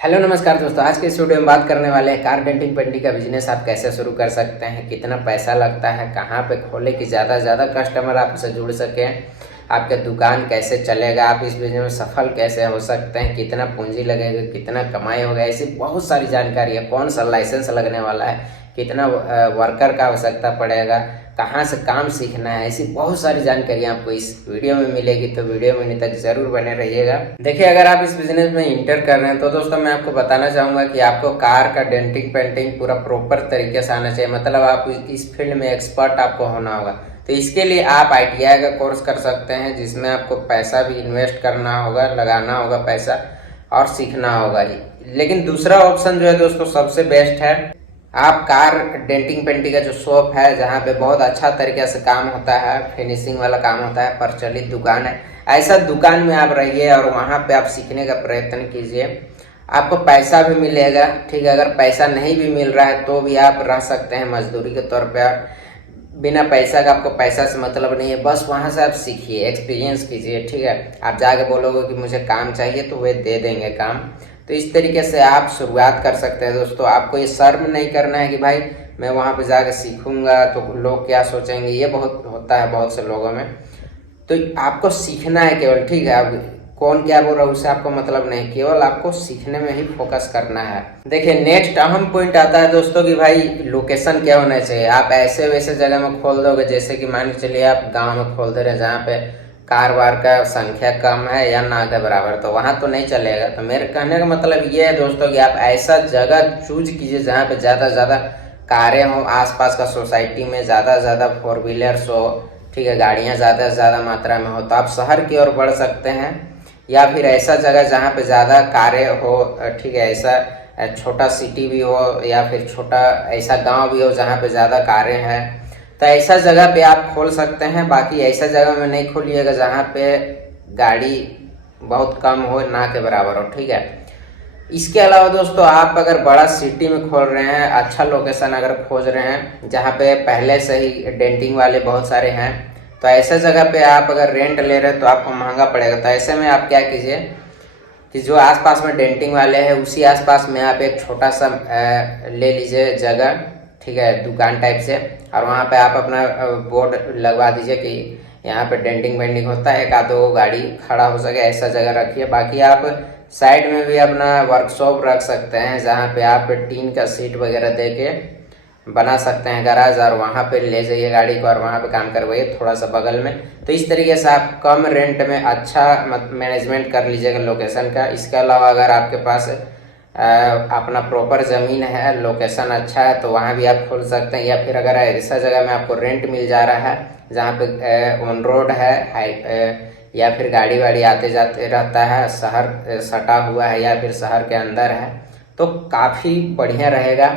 Hello नमस्कार दोस्तों, आज के इस वीडियो में बात करने वाले हैं कार डेंटिंग पेंटिंग का बिजनेस आप कैसे शुरू कर सकते हैं, कितना पैसा लगता है, कहां पे खोले कि ज़्यादा से ज़्यादा कस्टमर आपसे जुड़ सके, आपका दुकान कैसे चलेगा, आप इस बिजनेस में सफल कैसे हो सकते हैं, कितना पूंजी लगेगा, कितना कमाई होगा, ऐसी बहुत सारी जानकारी है। कौन सा लाइसेंस लगने वाला है, कितना वर्कर का आवश्यकता पड़ेगा, कहाँ से काम सीखना है, ऐसी बहुत सारी जानकारी आपको इस वीडियो में मिलेगी। तो वीडियो में तक जरूर बने रहिएगा। देखिए, अगर आप इस बिजनेस में इंटर कर रहे हैं तो दोस्तों मैं आपको बताना चाहूँगा कि आपको कार का डेंटिंग पेंटिंग पूरा प्रॉपर तरीके से आना चाहिए। मतलब आप इस फील्ड में एक्सपर्ट आपको होना होगा। तो इसके लिए आप ITI का कोर्स कर सकते हैं, जिसमें आपको पैसा भी इन्वेस्ट करना होगा, लगाना होगा पैसा और सीखना होगा ही। लेकिन दूसरा ऑप्शन जो है दोस्तों सबसे बेस्ट है, आप कार डेंटिंग पेंटिंग का जो शॉप है जहाँ पे बहुत अच्छा तरीके से काम होता है, फिनिशिंग वाला काम होता है, प्रचलित दुकान है, ऐसा दुकान में आप रहिए और वहाँ पे आप सीखने का प्रयत्न कीजिए। आपको पैसा भी मिलेगा, ठीक है। अगर पैसा नहीं भी मिल रहा है तो भी आप रह सकते हैं मजदूरी के तौर पे। बिना पैसा का, आपको पैसा से मतलब नहीं है, बस वहाँ से आप सीखिए, एक्सपीरियंस कीजिए, ठीक है। आप जाके बोलोगे कि मुझे काम चाहिए तो वे दे देंगे काम। तो इस तरीके से आप शुरुआत कर सकते हैं दोस्तों। आपको ये शर्म नहीं करना है कि भाई मैं वहाँ पे जाके सीखूंगा तो लोग क्या सोचेंगे, ये बहुत होता है बहुत से लोगों में। तो आपको सीखना है केवल, ठीक है। अब कौन क्या बोल रहा है उससे आपको मतलब नहीं, केवल आपको सीखने में ही फोकस करना है। देखिए, नेक्स्ट अहम पॉइंट आता है दोस्तों कि भाई लोकेशन क्या होना चाहिए। आप ऐसे वैसे जगह में खोल दोगे, जैसे कि मान के चलिए आप गांव में खोल दे रहे हैं जहाँ पे कार वार का संख्या कम है या ना के बराबर, तो वहां तो नहीं चलेगा। तो मेरे कहने का मतलब ये है दोस्तों कि आप ऐसा जगह चूज कीजिए जहाँ पे ज़्यादा से ज़्यादा कारें हो, आसपास का सोसाइटी में ज़्यादा से ज़्यादा 4 व्हीलर्स हो, ठीक है, गाड़ियाँ ज़्यादा से ज़्यादा मात्रा में हो। तो आप शहर की ओर बढ़ सकते हैं, या फिर ऐसा जगह जहाँ पे ज़्यादा कारें हो, ठीक है। ऐसा छोटा सिटी भी हो या फिर छोटा ऐसा गांव भी हो जहाँ पे ज़्यादा कारें हैं, तो ऐसा जगह पे आप खोल सकते हैं। बाकी ऐसा जगह में नहीं खोलिएगा जहाँ पे गाड़ी बहुत कम हो, ना के बराबर हो, ठीक है। इसके अलावा दोस्तों आप अगर बड़ा सिटी में खोल रहे हैं, अच्छा लोकेशन अगर खोज रहे हैं जहाँ पे पहले से ही डेंटिंग वाले बहुत सारे हैं, तो ऐसे जगह पे आप अगर रेंट ले रहे हैं तो आपको महंगा पड़ेगा। तो ऐसे में आप क्या कीजिए कि जो आसपास में डेंटिंग वाले हैं उसी आसपास में आप एक छोटा सा ले लीजिए जगह, ठीक है, दुकान टाइप से। और वहाँ पे आप अपना बोर्ड लगवा दीजिए कि यहाँ पे डेंटिंग वेंटिंग होता है, एक आधो गाड़ी खड़ा हो सके ऐसा जगह रखिए। बाकी आप साइड में भी अपना वर्कशॉप रख सकते हैं जहाँ पे आप टीन का सीट वगैरह दे के बना सकते हैं गराज, और वहाँ पे ले जाइए गाड़ी को और वहाँ पे काम करवाइए थोड़ा सा बगल में। तो इस तरीके से आप कम रेंट में अच्छा मैनेजमेंट कर लीजिएगा लोकेशन का। इसके अलावा अगर आपके पास अपना प्रॉपर ज़मीन है, लोकेशन अच्छा है, तो वहाँ भी आप खोल सकते हैं। या फिर अगर ऐसा जगह में आपको रेंट मिल जा रहा है जहाँ पे ऑन रोड है, या फिर गाड़ी वाड़ी आते जाते रहता है, शहर सटा हुआ है या फिर शहर के अंदर है, तो काफ़ी बढ़िया रहेगा।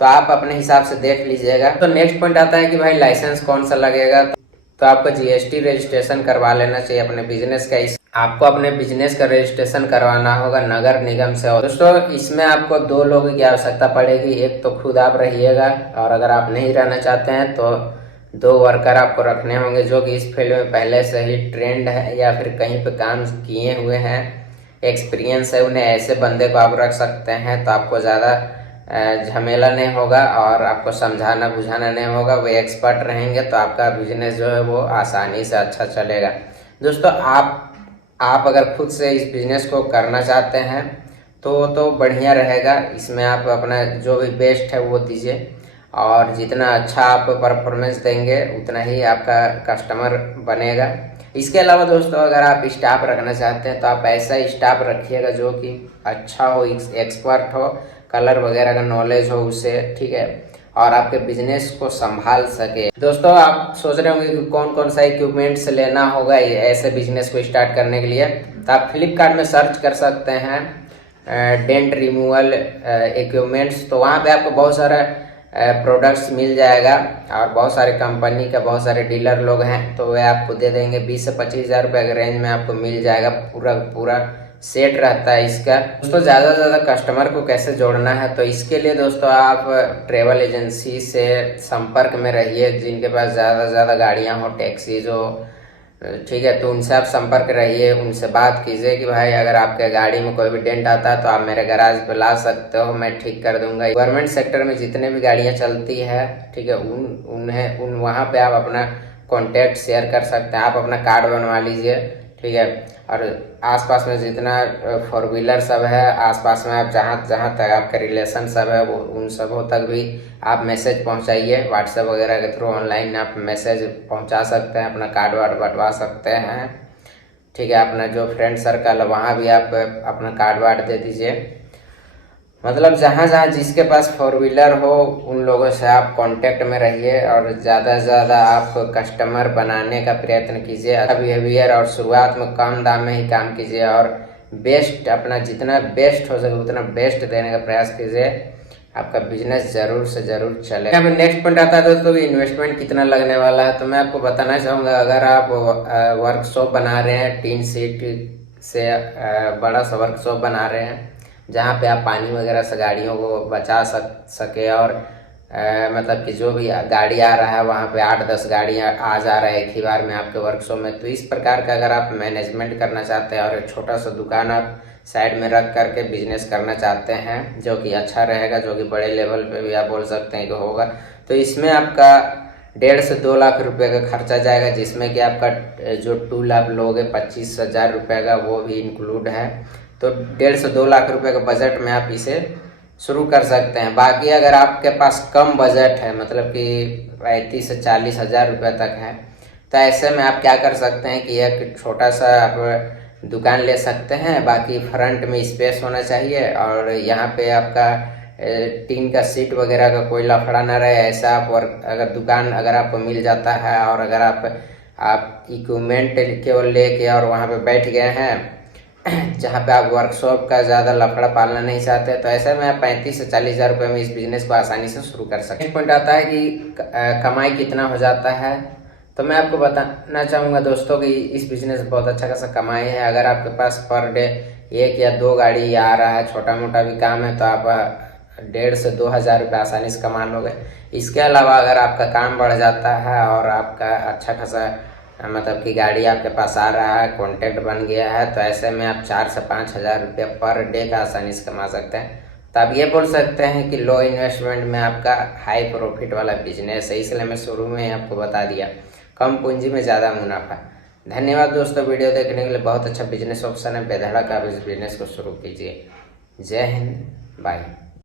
तो आप अपने हिसाब से देख लीजिएगा। तो नेक्स्ट पॉइंट आता है कि भाई लाइसेंस कौन सा लगेगा। तो आपको GST रजिस्ट्रेशन करवा लेना चाहिए अपने बिजनेस का। आपको अपने बिजनेस का रजिस्ट्रेशन करवाना होगा नगर निगम से। और दोस्तों इसमें आपको 2 लोगों की आवश्यकता पड़ेगी। एक तो खुद आप रहिएगा, और अगर आप नहीं रहना चाहते हैं तो 2 वर्कर आपको रखने होंगे जो कि इस फील्ड में पहले से ही ट्रेंड है या फिर कहीं पे काम किए हुए हैं, एक्सपीरियंस है उन्हें। ऐसे बंदे को आप रख सकते हैं तो आपको ज़्यादा झमेला नहीं होगा और आपको समझाना बुझाना नहीं होगा। वो एक्सपर्ट रहेंगे तो आपका बिजनेस जो है वो आसानी से अच्छा चलेगा। दोस्तों आप अगर खुद से इस बिजनेस को करना चाहते हैं तो बढ़िया रहेगा। इसमें आप अपना जो भी बेस्ट है वो दीजिए, और जितना अच्छा आप परफॉर्मेंस देंगे उतना ही आपका कस्टमर बनेगा। इसके अलावा दोस्तों अगर आप स्टाफ रखना चाहते हैं तो आप ऐसा स्टाफ रखिएगा जो कि अच्छा हो, एक्सपर्ट हो, कलर वगैरह का नॉलेज हो उसे, ठीक है, और आपके बिजनेस को संभाल सके। दोस्तों आप सोच रहे होंगे कि कौन कौन सा इक्विपमेंट्स लेना होगा ऐसे बिजनेस को स्टार्ट करने के लिए। तो आप फ्लिपकार्ट में सर्च कर सकते हैं डेंट रिमूवल इक्विपमेंट्स। तो वहाँ पे आपको बहुत सारा प्रोडक्ट्स मिल जाएगा, और बहुत सारे कंपनी का बहुत सारे डीलर लोग हैं तो वे आपको दे देंगे 20 से 25 हज़ार रुपये के रेंज में आपको मिल जाएगा। पूरा सेट रहता है इसका। दोस्तों ज़्यादा से ज़्यादा कस्टमर को कैसे जोड़ना है, तो इसके लिए दोस्तों आप ट्रेवल एजेंसी से संपर्क में रहिए जिनके पास ज़्यादा से ज़्यादा गाड़ियाँ हो, टैक्सीज हो, ठीक है। तो उनसे आप संपर्क रहिए, उनसे बात कीजिए कि भाई अगर आपके गाड़ी में कोई भी डेंट आता है तो आप मेरे गैराज पे ला सकते हो, मैं ठीक कर दूंगा। गवर्नमेंट सेक्टर में जितने भी गाड़ियां चलती है, ठीक है, उन वहाँ पे आप अपना कॉन्टैक्ट शेयर कर सकते हैं। आप अपना कार्ड बनवा लीजिए, ठीक है। और आसपास में जितना फोर व्हीलर सब है, आसपास में आप जहाँ जहाँ तक आपका रिलेशन सब है वो उन सबों तक भी आप मैसेज पहुँचाइए। व्हाट्सएप वगैरह के थ्रू ऑनलाइन आप मैसेज पहुँचा सकते हैं, अपना कार्ड वार्ड बंटवा सकते हैं, ठीक है। अपना जो फ्रेंड सर्कल है वहाँ भी आप अपना कार्ड वार्ड दे दीजिए। मतलब जहाँ जहाँ जिसके पास फोर व्हीलर हो उन लोगों से आप कांटेक्ट में रहिए और ज़्यादा से ज़्यादा आप कस्टमर बनाने का प्रयत्न कीजिए। अच्छा बिहेवियर और शुरुआत में कम दाम में ही काम कीजिए और बेस्ट, अपना जितना बेस्ट हो सके उतना बेस्ट देने का प्रयास कीजिए। आपका बिजनेस ज़रूर से ज़रूर चले। अब नेक्स्ट पॉइंट आता है दोस्तों, इन्वेस्टमेंट कितना लगने वाला है। तो मैं आपको बताना चाहूँगा, अगर आप वर्कशॉप बना रहे हैं, टीन शीट से बड़ा सा वर्कशॉप बना रहे हैं जहाँ पे आप पानी वगैरह से गाड़ियों को बचा सके और मतलब कि जो भी गाड़ी आ रहा है वहाँ पे 8-10 गाड़ियाँ आ जा रहा है एक ही बार में आपके वर्कशॉप में। तो इस प्रकार का अगर आप मैनेजमेंट करना चाहते हैं और एक छोटा सा दुकान आप साइड में रख करके बिजनेस करना चाहते हैं जो कि अच्छा रहेगा, जो कि बड़े लेवल पे भी आप बोल सकते हैं कि होगा, तो इसमें आपका 1.5 से 2 लाख रुपए का खर्चा जाएगा, जिसमें कि आपका जो टूल आप लोगे 25,000 रुपये का वो भी इंक्लूड है। तो 1.5 से 2 लाख रुपए के बजट में आप इसे शुरू कर सकते हैं। बाकी अगर आपके पास कम बजट है, मतलब कि 35 से 40 हज़ार रुपये तक है, तो ऐसे में आप क्या कर सकते हैं कि एक छोटा सा आप दुकान ले सकते हैं। बाकी फ्रंट में स्पेस होना चाहिए और यहाँ पे आपका टीन का सीट वगैरह का कोई लफड़ा ना रहे। ऐसा आप अगर दुकान अगर आपको मिल जाता है और अगर आप इक्विपमेंट केवल लेके और वहाँ पे बैठ गए हैं जहाँ पे आप वर्कशॉप का ज़्यादा लफड़ा पालना नहीं चाहते, तो ऐसे में आप 35 से 40 हज़ार रुपये में इस बिज़नेस को आसानी से शुरू कर सकते हैं। नेक्स्ट पॉइंट आता है कि कमाई कितना हो जाता है। तो मैं आपको बताना चाहूँगा दोस्तों कि इस बिज़नेस में बहुत अच्छा खासा कमाई है। अगर आपके पास पर डे 1 या 2 गाड़ी आ रहा है, छोटा मोटा भी काम है, तो आप 1.5 से 2 हज़ार रुपये आसानी से कमा लोगे। इसके अलावा अगर आपका काम बढ़ जाता है और आपका अच्छा खासा मतलब कि गाड़ी आपके पास आ रहा है, कॉन्टैक्ट बन गया है, तो ऐसे में आप 4 से 5 हज़ार रुपये पर डे का आसानी से कमा सकते हैं। तो आप ये बोल सकते हैं कि लो इन्वेस्टमेंट में आपका हाई प्रॉफिट वाला बिजनेस है। इसलिए मैं शुरू में ही आपको बता दिया, कम पूंजी में ज़्यादा मुनाफा। धन्यवाद दोस्तों वीडियो देखने के लिए। बहुत अच्छा बिजनेस ऑप्शन है, बेधड़क आप इस बिजनेस को शुरू कीजिए। जय हिंद, बाय।